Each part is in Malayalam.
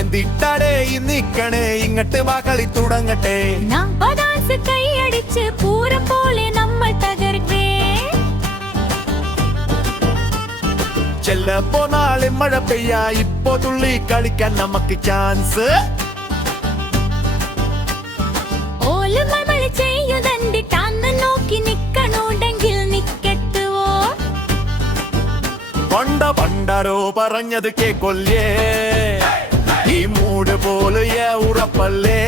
എന്തിട്ടാടേ നിക്കണേ ഇങ്ങട്ട് വാ കളി തുടങ്ങട്ടെ ഡാൻസ് കൈയടിച്ച് പൂരം പോലെ നമ്മൾ തകർക്കേ ചെല്ലപ്പോ നാളെ മഴ പെയ്യാ ഇപ്പോ തുള്ളി കളിക്കാൻ നമുക്ക് ചാൻസ് നോക്കി നിക്കണോണ്ടെങ്കിൽ നിക്കട്ടുവോ പണ്ടാരോ പറഞ്ഞത് കേക്കൊല്ലേ ഈ മൂട് പോലെ ഉറപ്പല്ലേ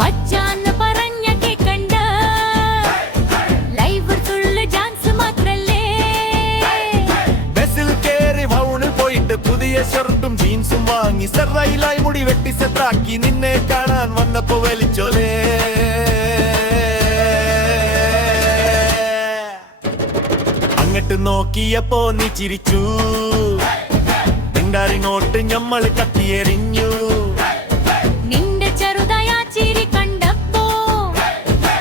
വച്ചാന്ന് പറഞ്ഞ കേക്കണ്ട ലൈവ് ഫുള്ള് ചാൻസ് മാത്രല്ലേ ബസ്സിൽ കേറി വൗണിൽ പോയിട്ട് പുതിയ ഷർട്ടും ജീൻസും വാങ്ങി സെറയിലായി മുടി വെട്ടി സെറ്റാക്കി നിന്നെ കാണാൻ വന്നപ്പോ വലിച്ചോലേ അങ്ങട്ട് നോക്കിയപ്പോ നീ ചിരിച്ചു നിങ്ങോട്ട് ഞമ്മള് കത്തിയെറിഞ്ഞു നിന്റെ ചെറുതായ ചിരി കണ്ടപ്പോ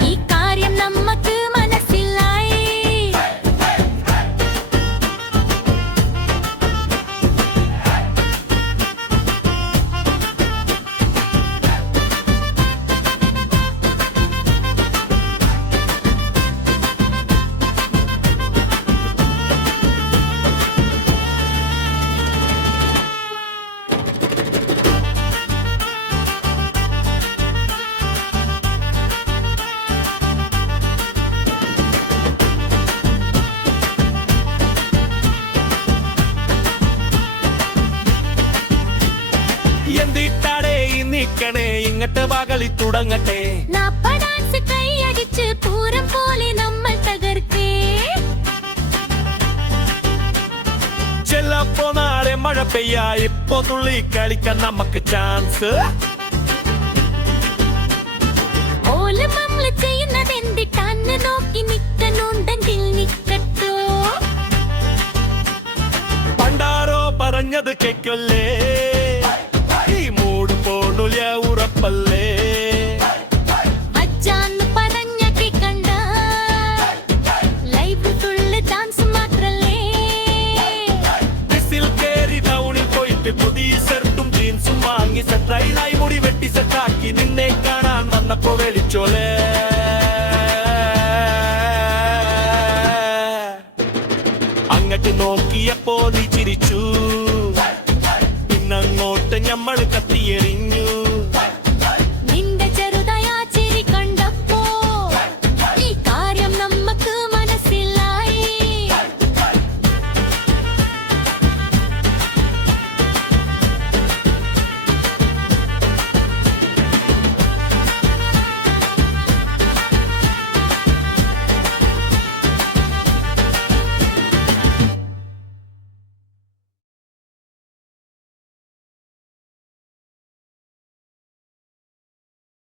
ഈ കാര്യം നമ്മക്ക് മനസ്സിലായി എന്തിട്ടാടേ നിക്കണേ ഇങ്ങട്ട് വാകളി തുടങ്ങട്ടെ ഡാൻസ് കൈയടിച്ച് പൂരം പോലെ നമ്മൾ തകർക്കേ ചെല്ലപ്പോ നാളെ മഴ പെയ്യാ ഇപ്പോ തുള്ളി കളിക്കാൻ നമുക്ക് ചാൻസ് ചെയ്യുന്നത് എന്തിട്ടാന്ന് നോക്കി നിക്കണുണ്ടെങ്കിൽ നിക്കട്ടോ പണ്ടാരോ പറഞ്ഞത് കേക്കൊല്ലേ ഈ മൂട് പോണുല ഉറപ്പല്ലേ വച്ചാന്ന് പറഞ്ഞ കേക്കണ്ട ലൈവ് ഫുള്ള് ചാൻസ് മാത്രല്ലേ ബസ്സിൽ കേറി ടൗണിൽ പോയിട്ട് പുതിയ ഷർട്ടും ജീൻസും വാങ്ങി സെറ്റായി മുടി വെട്ടി സെറ്റാക്കി നിന്നെ കാണാൻ വന്നപ്പോ വലിച്ചോലേ അങ്ങട്ട് നോക്കിയപ്പോ നീ ചിരിച്ചു പിന്നങ്ങോട്ട് ഞമ്മള്